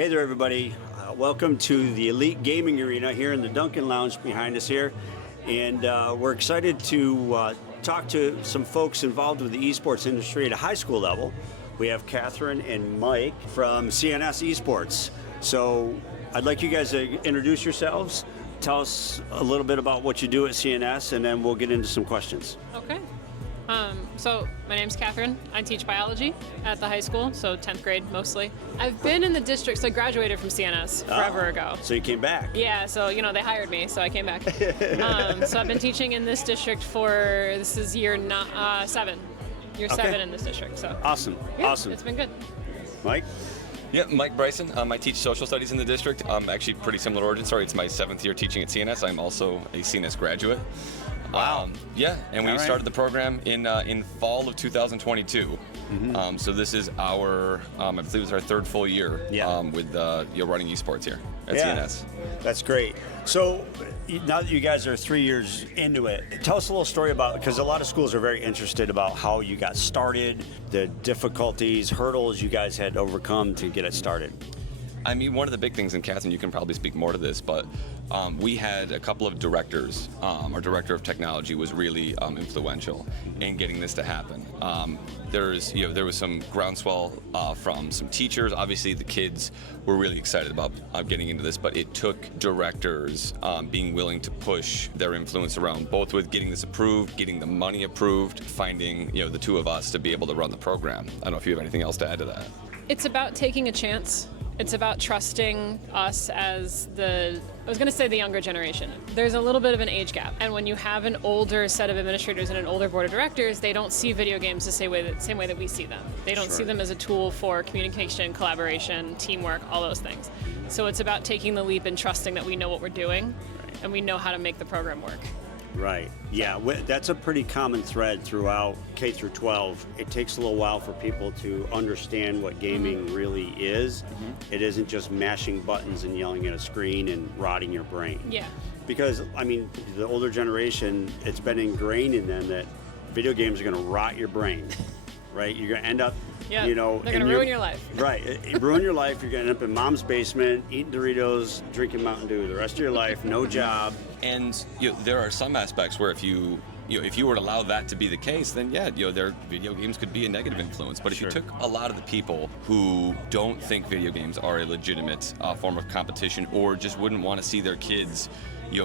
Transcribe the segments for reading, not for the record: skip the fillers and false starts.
Hey there, everybody. Welcome to the Elite Gaming Arena here in the Duncan Lounge behind us here. And we're excited to talk to some folks involved with the esports industry at a high school level. We have Cathrine and Mike from CNS Esports. So I'd like you guys to introduce yourselves. Tell us a little bit about what you do at CNS, and then we'll get into some questions. Okay. So my name's Cathrine. I teach biology at the high school, so 10th grade mostly. I've been in the district, so I graduated from CNS forever ago. So you came back? Yeah, so they hired me, so I came back. So I've been teaching in this district this is year 7. Year 7 in this district. So awesome. Yeah, awesome. It's been good. Mike? Yeah, Mike Bryson. I teach social studies in the district. Actually, pretty similar origin story. It's my 7th year teaching at CNS. I'm also a CNS graduate. Wow. And we started the program in fall of 2022. Mm-hmm. So this is our, I believe it's our 3rd full year with running esports here at CNS. That's great. So now that you guys are 3 years into it, tell us a little story about, because a lot of schools are very interested about how you got started, the difficulties, hurdles you guys had to overcome to get it started. I mean, one of the big things, and Catherine, you can probably speak more to this, but we had a couple of directors. Our director of technology was really influential in getting this to happen. There was some groundswell from some teachers. Obviously, the kids were really excited about getting into this, but it took directors being willing to push their influence around, both with getting this approved, getting the money approved, finding the two of us to be able to run the program. I don't know if you have anything else to add to that. It's about taking a chance. It's about trusting us as the younger generation. There's a little bit of an age gap. And when you have an older set of administrators and an older board of directors, they don't see video games the same way that we see them. They don't see them as a tool for communication, collaboration, teamwork, all those things. So it's about taking the leap and trusting that we know what we're doing and we know how to make the program work. Right. Yeah, that's a pretty common thread throughout K through 12. It takes a little while for people to understand what gaming really is. Mm-hmm. It isn't just mashing buttons and yelling at a screen and rotting your brain. Yeah. Because, I mean, the older generation, it's been ingrained in them that video games are going to rot your brain, right? You're going to end up, they're going to ruin your life. Right. Ruin your life. You're going to end up in mom's basement, eating Doritos, drinking Mountain Dew the rest of your life, no job. And there are some aspects where if you were to allow that to be the case, then their video games could be a negative influence. But if you took a lot of the people who don't think video games are a legitimate form of competition, or just wouldn't want to see their kids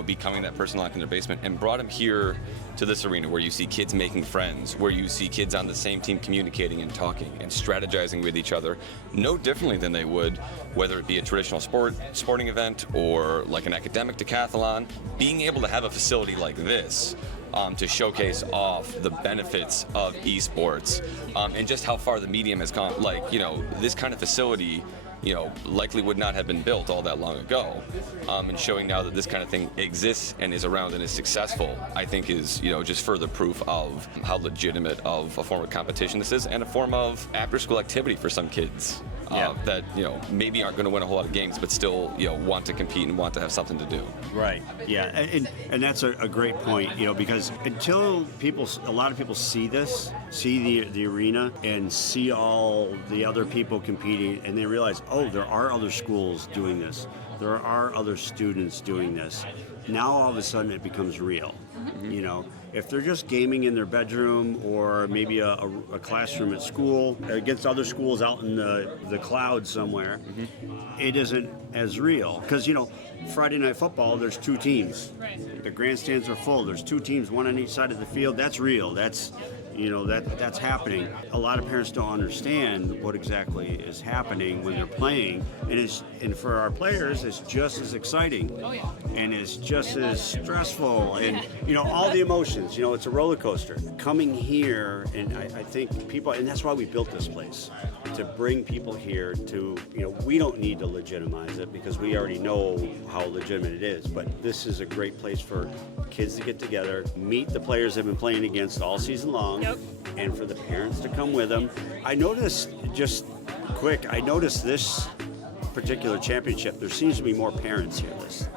becoming that person locked in their basement, and brought them here to this arena where you see kids making friends, where you see kids on the same team communicating and talking and strategizing with each other, no differently than they would whether it be a traditional sporting event or like an academic decathlon. Being able to have a facility like this to showcase off the benefits of esports and just how far the medium has gone. This kind of facility likely would not have been built all that long ago. And showing now that this kind of thing exists and is around and is successful, I think is, just further proof of how legitimate of a form of competition this is, and a form of after-school activity for some kids that, maybe aren't going to win a whole lot of games, but still, want to compete and want to have something to do. Right. Yeah. And that's a great point, because until a lot of people see the arena and see all the other people competing, and they realize, there are other schools doing this. There are other students doing this. Now all of a sudden it becomes real. Mm-hmm. If they're just gaming in their bedroom or maybe a classroom at school against other schools out in the cloud somewhere, it isn't as real. Because, Friday Night Football, there's 2 teams. Right. The grandstands are full. There's 2 teams, one on each side of the field. That's real. That's happening. A lot of parents don't understand what exactly is happening when they're playing, and for our players, it's just as exciting. Oh yeah. And it's just as stressful, and all the emotions. It's a roller coaster. Coming here, and I think people, and that's why we built this place, to bring people here to, we don't need to legitimize it because we already know how legitimate it is, but this is a great place for kids to get together, meet the players they've been playing against all season long, and for the parents to come with them. I noticed this particular championship, there seems to be more parents here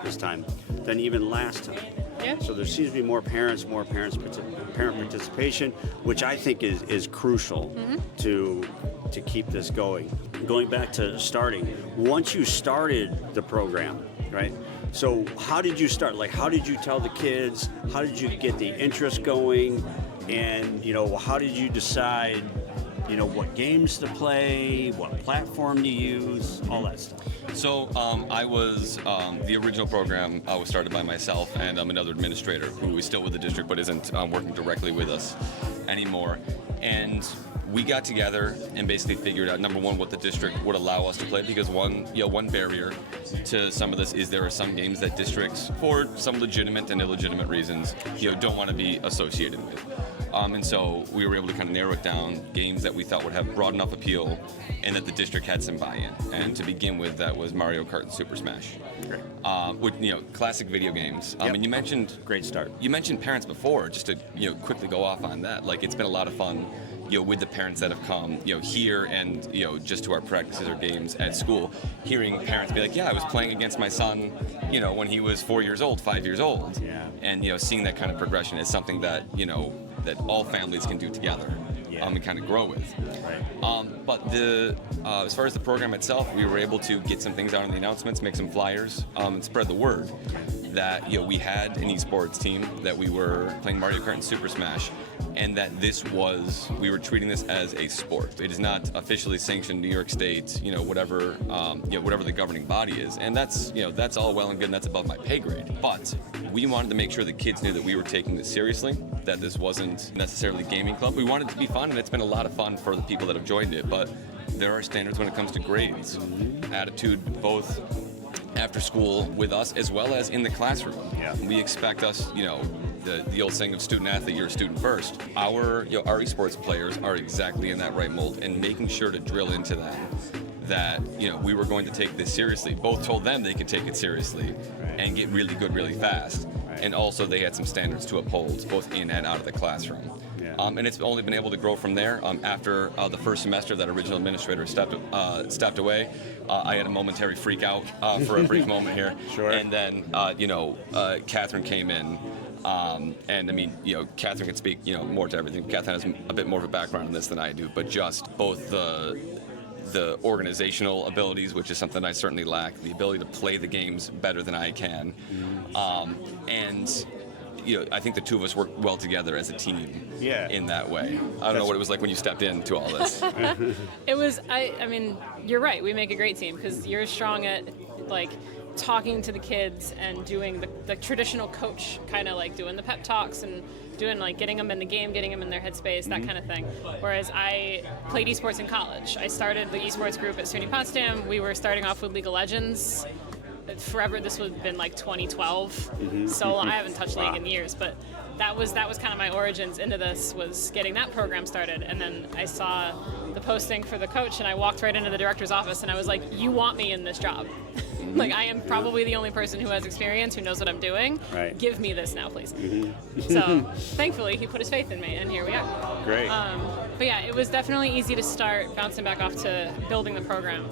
this time than even last time. Yeah. So there seems to be more parent participation, which I think is crucial to to keep this going. Going back to starting, once you started the program, right? So how did you start? Like, how did you tell the kids? How did you get the interest going? And, how did you decide, what games to play, what platform to use, all that stuff? So I was, the original program was started by myself and another administrator who is still with the district but isn't working directly with us anymore. And we got together and basically figured out, number one, what the district would allow us to play, because one barrier to some of this is there are some games that districts, for some legitimate and illegitimate reasons, don't want to be associated with. And so we were able to kind of narrow it down, games that we thought would have broad enough appeal and that the district had some buy-in. And to begin with, that was Mario Kart and Super Smash. Great. Which, classic video games. Yep. And you mentioned... Great start. You mentioned parents before, just to, quickly go off on that. Like, it's been a lot of fun, with the parents that have come, here and, just to our practices or games at school, hearing parents be like, yeah, I was playing against my son, when he was 4 years old, 5 years old. Yeah. And, seeing that kind of progression is something that, that all families can do together. Yeah. And kind of grow with. Right. But as far as the program itself, we were able to get some things out in the announcements, make some flyers, and spread the word that we had an esports team, that we were playing Mario Kart and Super Smash, and that we were treating this as a sport. It is not officially sanctioned New York State, whatever the governing body is, and that's all well and good, and that's above my pay grade. But we wanted to make sure the kids knew that we were taking this seriously, that this wasn't necessarily a gaming club. We wanted it to be fun, and it's been a lot of fun for the people that have joined it, but there are standards when it comes to grades, attitude, both after school with us as well as in the classroom. Yeah. We expect us, the old saying of student athlete, you're a student first. Our esports players are exactly in that right mold, and making sure to drill into them that we were going to take this seriously. Both told them they could take it seriously and get really good really fast. And also they had some standards to uphold both in and out of the classroom. Yeah. And it's only been able to grow from there. After the first semester, that original administrator stepped away. I had a momentary freak out for a brief moment here. Sure. And then, Cathrine came in. And I mean, Cathrine can speak, more to everything. Cathrine has a bit more of a background in this than I do, but just both the organizational abilities, which is something I certainly lack, the ability to play the games better than I can, and I think the two of us work well together as a team. Yeah. In that way. I don't know what it was like when you stepped into all this. It was, I mean, you're right. We make a great team because you're strong at talking to the kids and doing the traditional coach, kind of like doing the pep talks and doing getting them in the game, getting them in their headspace, that kind of thing. Whereas I played esports in college. I started the esports group at SUNY Potsdam. We were starting off with League of Legends. Forever, this would have been 2012. So I haven't touched League in years, but that was kind of my origins into this, was getting that program started. And then I saw the posting for the coach, and I walked right into the director's office, and I was like, you want me in this job. I am probably the only person who has experience, who knows what I'm doing. Right. Give me this now, please. So thankfully, he put his faith in me, and here we are. Great. But yeah, it was definitely easy to start bouncing back off to building the program.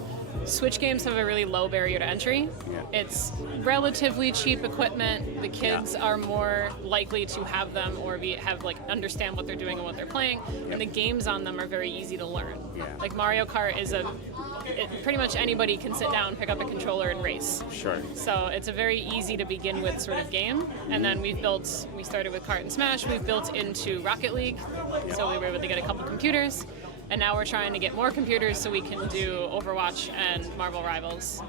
Switch games have a really low barrier to entry. Yeah. It's relatively cheap equipment. The kids are more likely to have them or understand what they're doing and what they're playing. And the games on them are very easy to learn. Yeah. Like Mario Kart is pretty much anybody can sit down, pick up a controller, and race. Sure. So it's a very easy to begin with sort of game. And then we started with Kart and Smash. We've built into Rocket League. So we were able to get a couple computers. And now we're trying to get more computers so we can do Overwatch and Marvel Rivals,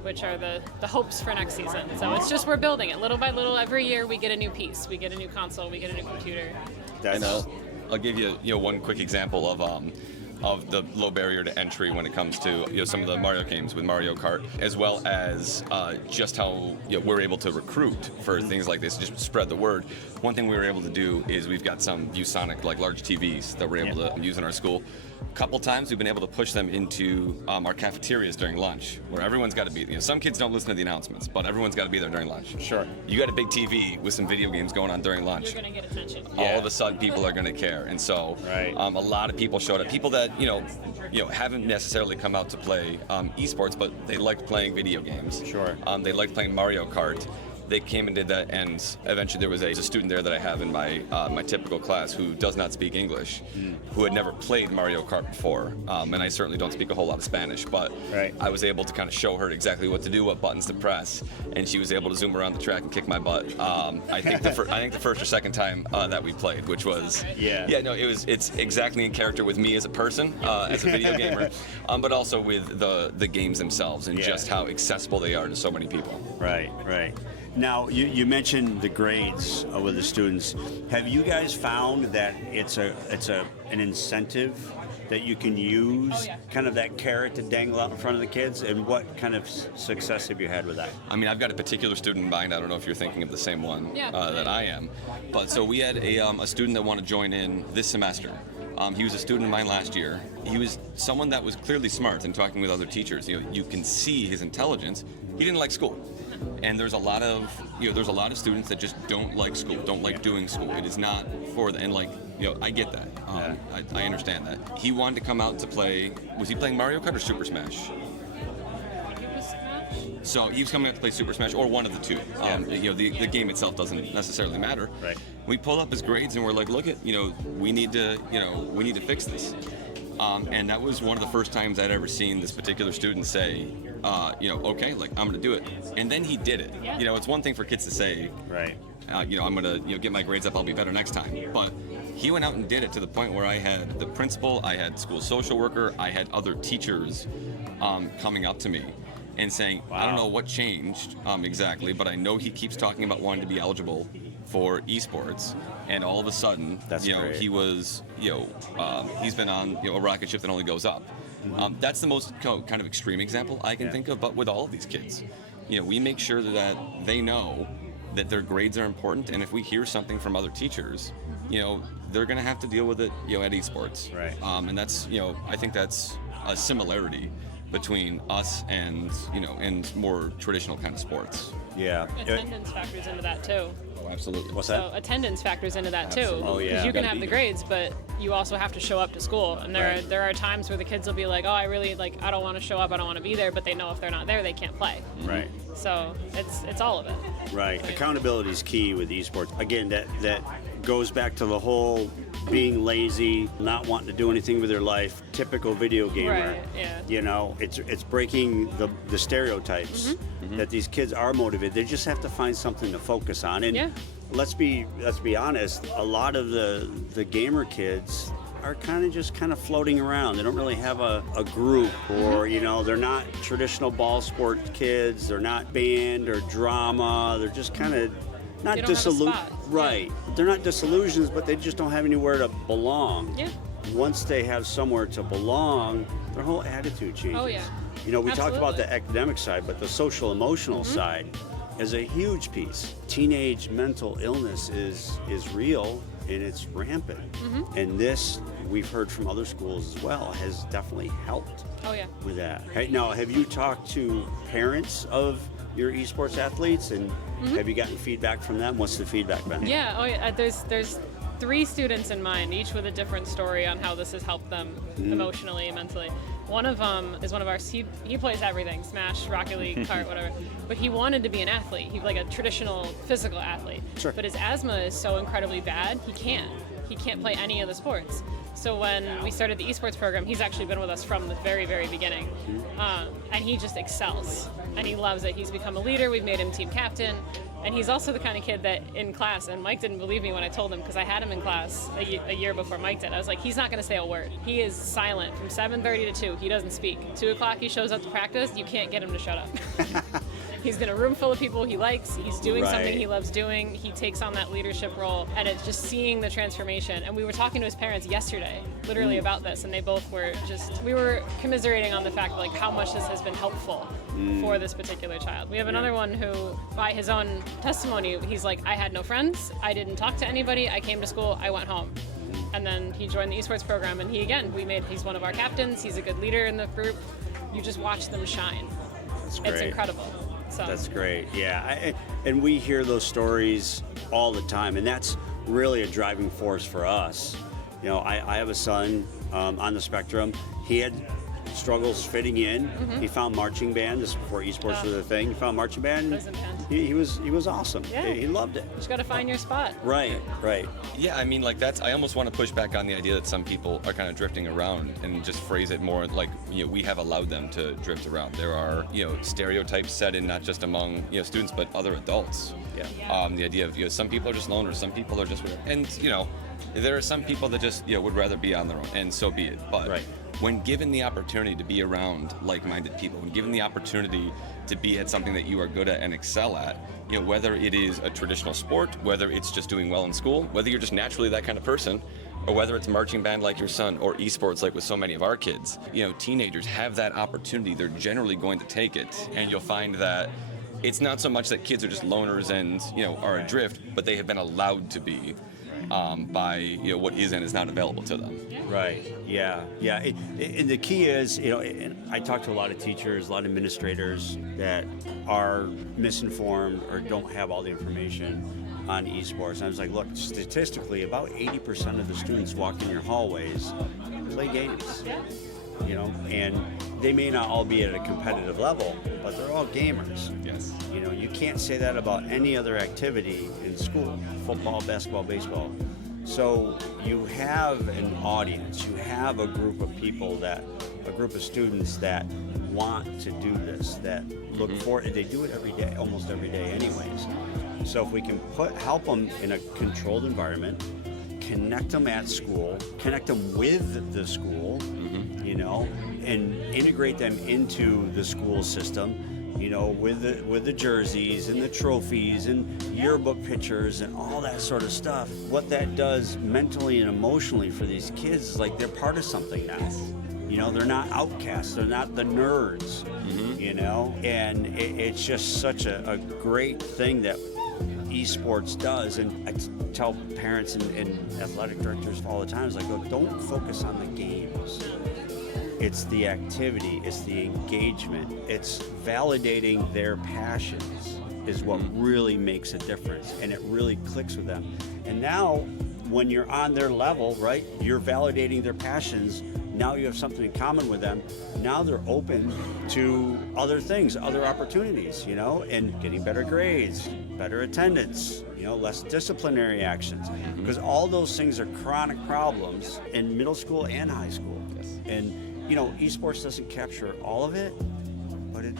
which are the hopes for next season. So it's just, we're building it little by little. Every year we get a new piece, we get a new console, we get a new computer. I'll give you one quick example of the low barrier to entry when it comes to some of the Mario games with Mario Kart, as well as just how we're able to recruit for things like this, just spread the word. One thing we were able to do is we've got some ViewSonic, large TVs that we're able to use in our school. A couple times we've been able to push them into our cafeterias during lunch, where everyone's got to be. Some kids don't listen to the announcements, but everyone's got to be there during lunch. Sure. You got a big TV with some video games going on during lunch. You're going to get attention. All of a sudden, people are going to care, and so a lot of people showed up. People that haven't necessarily come out to play esports, but they liked playing video games. Sure. They liked playing Mario Kart. they came and did that, and eventually there was a student there that I have in my typical class who does not speak English, who had never played Mario Kart before, and I certainly don't speak a whole lot of Spanish, but I was able to kind of show her exactly what to do, what buttons to press, and she was able to zoom around the track and kick my butt. I think the first or second time that we played, which was it's exactly in character with me as a person, as a video gamer, but also with the games themselves and just how accessible they are to so many people. Right. Now, you mentioned the grades with the students. Have you guys found that it's an incentive that you can use, kind of that carrot to dangle out in front of the kids? And what kind of success have you had with that? I mean, I've got a particular student in mind. I don't know if you're thinking of the same one that I am. But so we had a student that wanted to join in this semester. He was a student of mine last year. He was someone that was clearly smart, and talking with other teachers, you can see his intelligence. He didn't like school. And there's a lot of students that just don't like school, don't like doing school. It is not for them. And I get that. I understand that. He wanted to come out to play. Was he playing Mario Kart or Super Smash? So he was coming out to play Super Smash, or one of the two. The game itself doesn't necessarily matter. Right. We pulled up his grades and we're like, look at, we need to fix this. And that was one of the first times I'd ever seen this particular student say, okay, I'm going to do it. And then he did it. Yeah. It's one thing for kids to say, right. I'm going to get my grades up, I'll be better next time. But he went out and did it to the point where I had the principal, I had school social worker, I had other teachers coming up to me and saying, I don't know what changed exactly, but I know he keeps talking about wanting to be eligible for esports, and all of a sudden, he was, he's been on a rocket ship that only goes up. That's the most kind of extreme example I can think of, but with all of these kids, we make sure that they know that their grades are important, and if we hear something from other teachers, they're going to have to deal with it, at esports. Right. And that's, I think that's a similarity between us and, and more traditional kind of sports. Yeah. Attendance factors into that too. Oh, absolutely. What's that? So attendance factors into that Absolutely. too. Oh, yeah. Because you can have the grades, but you also have to show up to school. And there are times where the kids will be like, oh, I really I don't want to show up, I don't want to be there, but they know if they're not there, they can't play. Right. So it's all of it. Right. Accountability is key with esports. Again, that goes back to the whole being lazy, not wanting to do anything with their life, typical video gamer. Right, yeah. It's breaking the stereotypes that these kids are motivated. They just have to find something to focus on. And let's be honest, a lot of the gamer kids are kind of floating around. They don't really have a group, or they're not traditional ball sport kids. They're not band or drama. They're just kind of not disillusioned. Right. Yeah. They're not disillusioned, but they just don't have anywhere to belong. Yeah. Once they have somewhere to belong, their whole attitude changes. Oh yeah. We talked about the academic side, but the social emotional side is a huge piece. Teenage mental illness is real, and it's rampant. And this, we've heard from other schools as well, has definitely helped with that. Hey, now, have you talked to parents of your esports athletes, and have you gotten feedback from them? What's the feedback been? Yeah, there's 3 students in mind, each with a different story on how this has helped them emotionally and mentally. One of them is one of ours. He plays everything, Smash, Rocket League, kart, whatever. But he wanted to be an athlete. He's like a traditional physical athlete. Sure. But his asthma is so incredibly bad, he can't play any of the sports. So when we started the esports program, he's actually been with us from the very, very beginning. And he just excels. And he loves it. He's become a leader. We've made him team captain. And he's also the kind of kid that in class, and Mike didn't believe me when I told him, because I had him in class a year before Mike did. I was like, he's not going to say a word. He is silent from 7:30 to 2. He doesn't speak. 2 o'clock he shows up to practice. You can't get him to shut up. He's in a room full of people he likes. He's doing something he loves doing. He takes on that leadership role, and it's just seeing the transformation. And we were talking to his parents yesterday, literally about this, and they both were we were commiserating on the fact how much this has been helpful for this particular child. We have another one who, by his own testimony, he's like, I had no friends. I didn't talk to anybody. I came to school. I went home. And then he joined the esports program, and he's one of our captains. He's a good leader in the group. You just watch them shine. It's incredible. So. That's great. Yeah. And we hear those stories all the time, and that's really a driving force for us. I have a son on the spectrum. He had struggles fitting in. He found marching band. This is before esports was a thing. He found marching band. He was awesome. Yeah. He loved it. Just got to find your spot. Right. Yeah, I mean, like I almost want to push back on the idea that some people are kind of drifting around and just phrase it more like, we have allowed them to drift around. There are, stereotypes set in not just among, students, but other adults. Yeah. The idea of, some people are just loners, some people are just, and, there are some people that just, would rather be on their own, and so be it. But when given the opportunity to be around like-minded people, when given the opportunity to be at something that you are good at and excel at, whether it is a traditional sport, whether it's just doing well in school, whether you're just naturally that kind of person, or whether it's marching band like your son or esports like with so many of our kids, teenagers have that opportunity. They're generally going to take it, and you'll find that it's not so much that kids are just loners and are adrift, but they have been allowed to be by what is and is not available to them. Right. Yeah. And the key is, and I talk to a lot of teachers, a lot of administrators that are misinformed or don't have all the information on esports. And I was like, look, statistically, about 80% of the students walking your hallways play games. And they may not all be at a competitive level, but they're all gamers. Yes. You can't say that about any other activity in school, football, basketball, baseball. So you have an audience, you have a group of people a group of students that want to do this, that look for it. They do it every day, almost every day anyways. So if we can help them in a controlled environment, connect them at school, connect them with the school, and integrate them into the school system, with the jerseys and the trophies and yearbook pictures and all that sort of stuff. What that does mentally and emotionally for these kids is like they're part of something now. They're not outcasts. They're not the nerds, and it's just such a great thing that esports does. And I tell parents and athletic directors all the time, is like, don't focus on the games. It's the activity, it's the engagement, it's validating their passions is what really makes a difference, and it really clicks with them. And now, when you're on their level, right, you're validating their passions. Now you have something in common with them. Now they're open to other things, other opportunities, and getting better grades, better attendance, less disciplinary actions. Because all those things are chronic problems in middle school and high school. And esports doesn't capture all of it, but it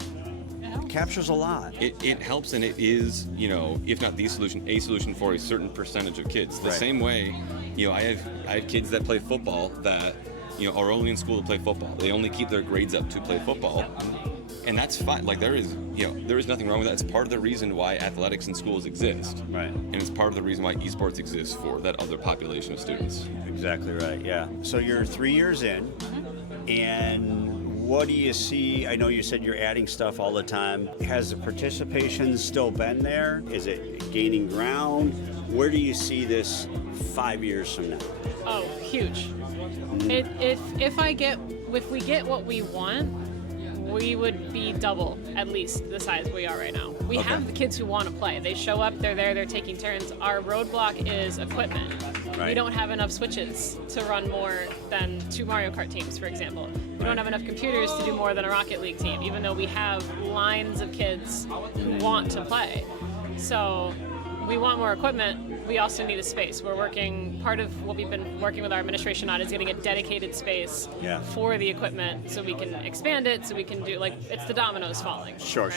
captures a lot. It helps, and it is, if not the solution, a solution for a certain percentage of kids. The same way, I have kids that play football that, are only in school to play football. They only keep their grades up to play football. And that's fine. Like there is nothing wrong with that. It's part of the reason why athletics in schools exist. Right. And it's part of the reason why esports exists for that other population of students. Exactly right. Yeah. So you're 3 years in, and what do you see? I know you said you're adding stuff all the time. Has the participation still been there? Is it gaining ground? Where do you see this 5 years from now? Oh, huge. If we get what we want, we would be double, at least, the size we are right now. We have the kids who want to play. They show up, they're there, they're taking turns. Our roadblock is equipment. Right. We don't have enough switches to run more than 2 Mario Kart teams, for example. We don't have enough computers to do more than a Rocket League team, even though we have lines of kids who want to play. So we want more equipment. We also need a space. Part of what we've been working with our administration on is getting a dedicated space for the equipment so we can expand it, so we can do, it's the dominoes falling. Sure.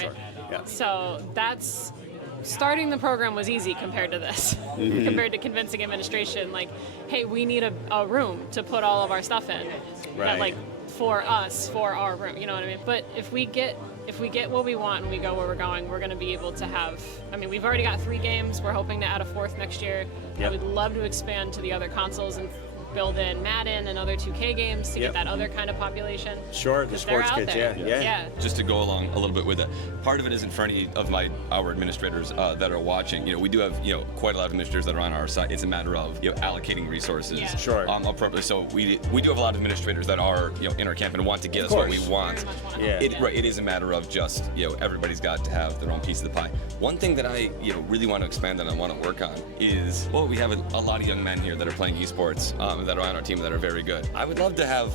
Yeah. So starting the program was easy compared to this, compared to convincing administration, hey, we need a room to put all of our stuff in. Right. That, for us, for our room, you know what I mean? But if we get what we want and we go where we're going, we're going to be able to have, we've already got 3 games. We're hoping to add a 4th next year. Yep. I would love to expand to the other consoles and build in Madden and other 2K games to get that other kind of population. Sure, the sports kids, yeah. Just to go along a little bit with that, part of it isn't for any of our administrators that are watching. We do have quite a lot of administrators that are on our side. It's a matter of allocating resources appropriately. So we do have a lot of administrators that are in our camp and want to get us what we want. It is a matter of just everybody's got to have their own piece of the pie. One thing that I really want to expand on and want to work on is we have a lot of young men here that are playing esports. women that are on our team that are very good. I would love to have,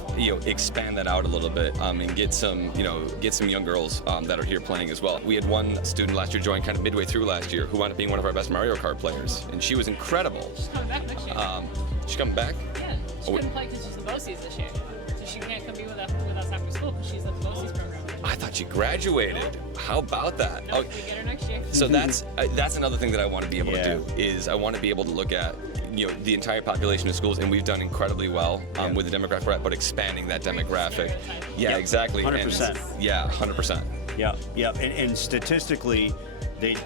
expand that out a little bit and get some young girls that are here playing as well. We had one student last year join kind of midway through last year who wound up being one of our best Mario Kart players, and she was incredible. She's coming back next year. She's coming back? Yeah, she couldn't play because she's the BOCES this year. So she can't come be with us after school because she's at the BOCES program. I thought she graduated. How about that? No, we get her next year. So that's another thing that I want to be able to do, is I want to be able to look at the entire population of schools, and we've done incredibly well with the demographic we're at, but expanding that demographic. Yeah, exactly. 100%. Yeah, 100%. Yeah. And statistically, they've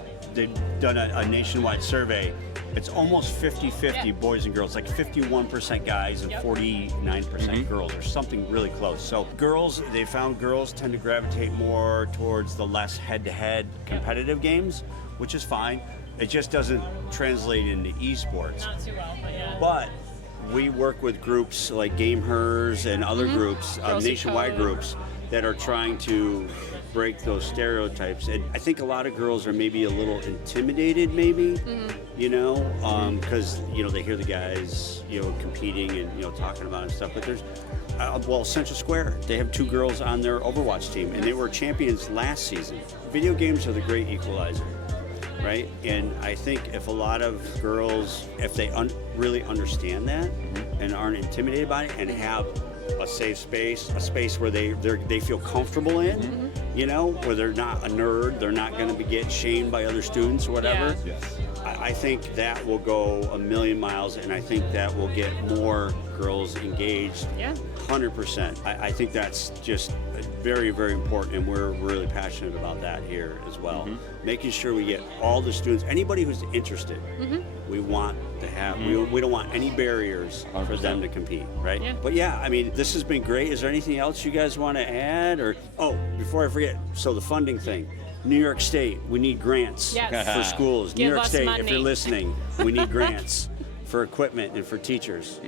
done a nationwide survey. It's almost 50-50 boys and girls, like 51% guys and 49% girls, or something really close. So they found girls tend to gravitate more towards the less head-to-head competitive games, which is fine. It just doesn't translate into esports. Not too well, but yeah. But we work with groups like Game Hers and other groups, nationwide groups, that are trying to break those stereotypes. And I think a lot of girls are maybe a little intimidated, because they hear the guys, competing and talking about it and stuff. But there's, Central Square, they have 2 girls on their Overwatch team, and they were champions last season. Video games are the great equalizer, right? And I think if a lot of girls, if they really understand that and aren't intimidated by it, and have a safe space, a space where they feel comfortable in, where they're not a nerd, they're not going to get shamed by other students or whatever. Yes. I think that will go a million miles, and I think that will get more girls engaged. 100%. I think that's just very, very important, and we're really passionate about that here as well. Making sure we get all the students, anybody who's interested, we want to have, we don't want any barriers for them to compete, right? But this has been great. Is there anything else you guys want to add? Or, before I forget, so the funding thing. New York State, we need grants for schools. New York State, if you're listening, we need grants for equipment and for teachers.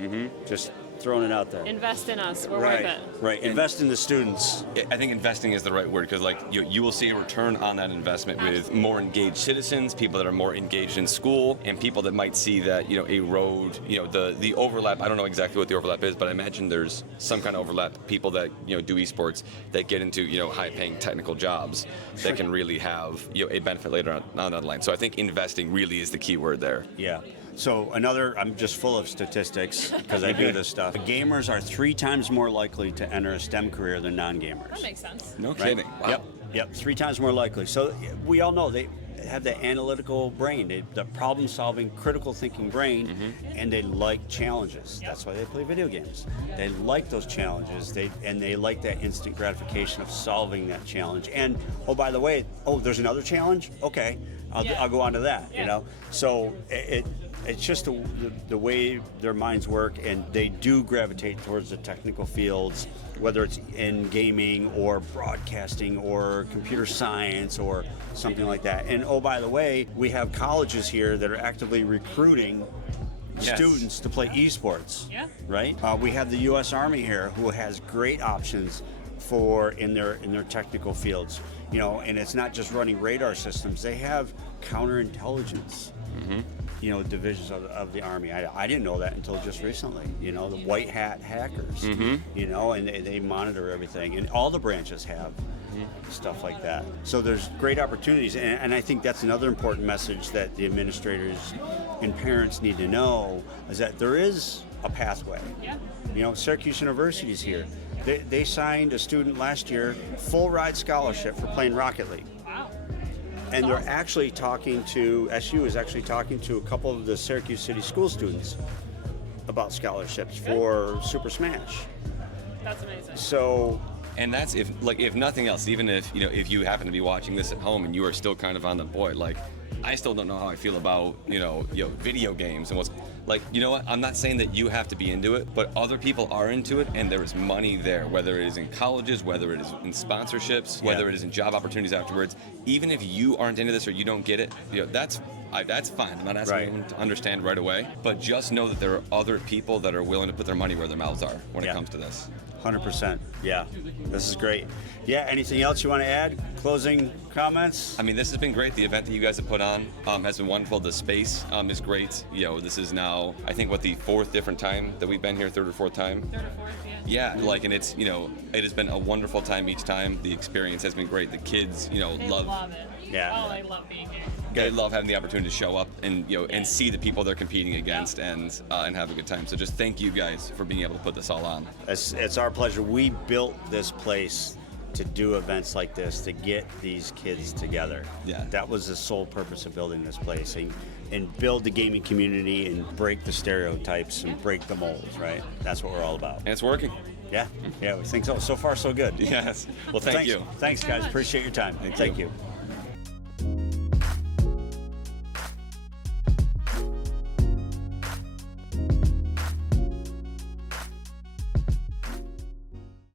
Just throwing it out there. Invest in us. We're worth it. Right. Invest in the students. I think investing is the right word, because you will see a return on that investment with more engaged citizens, people that are more engaged in school, and people that might see that a road, the overlap. I don't know exactly what the overlap is, but I imagine there's some kind of overlap. People that do esports that get into high-paying technical jobs that can really have a benefit later on down the line. So I think investing really is the key word there. Yeah. So I'm just full of statistics because I do this stuff. Gamers are 3 times more likely to enter a STEM career than non-gamers. That makes sense. No kidding. Wow. Yep, 3 times more likely. So we all know they have that analytical brain, the problem-solving, critical thinking brain, and they like challenges. That's why they play video games. They like those challenges, they like that instant gratification of solving that challenge. And by the way, there's another challenge? Okay, I'll go on to that. So it's just the way their minds work, and they do gravitate towards the technical fields, whether it's in gaming or broadcasting or computer science or something like that. And by the way, we have colleges here that are actively recruiting students to play esports. Right? We have the U.S. Army here, who has great options in their technical fields. And it's not just running radar systems. They have counterintelligence. Divisions of the Army. I didn't know that until just recently. The white hat hackers. And they monitor everything, and all the branches have stuff like that. So there's great opportunities, and I think that's another important message that the administrators and parents need to know, is that there is a pathway. Syracuse University is here. They signed a student last year, full ride scholarship for playing Rocket League. And they're actually SU is actually talking to a couple of the Syracuse City School students about scholarships for Super Smash. That's amazing. So, and that's if nothing else, even if you happen to be watching this at home and you are still kind of on the board, I still don't know how I feel about video games and what's I'm not saying that you have to be into it, but other people are into it, and there is money there, whether it is in colleges, whether it is in sponsorships, whether it is in job opportunities afterwards. Even if you aren't into this or you don't get it, that's fine. I'm not asking anyone to understand right away, but just know that there are other people that are willing to put their money where their mouths are when it comes to this. 100%. Yeah, this is great. Yeah, anything else you want to add? Closing comments? I mean, this has been great. The event that you guys have put on has been wonderful. The space is great. This is now, I think, the fourth different time that we've been here, third or fourth time. Third or fourth, yeah. Yeah, and it's, it has been a wonderful time each time. The experience has been great. The kids, They love it. Yeah. Oh, they love being here. They love having the opportunity to show up and and see the people they're competing against and have a good time. So just thank you guys for being able to put this all on. It's our pleasure. We built this place to do events like this, to get these kids together. Yeah. That was the sole purpose of building this place, and build the gaming community and break the stereotypes and break the molds, right? That's what we're all about. And it's working. Yeah, we think so. So far, so good. Yes. Well, thank you. Thanks, guys. Appreciate your time. Thank you.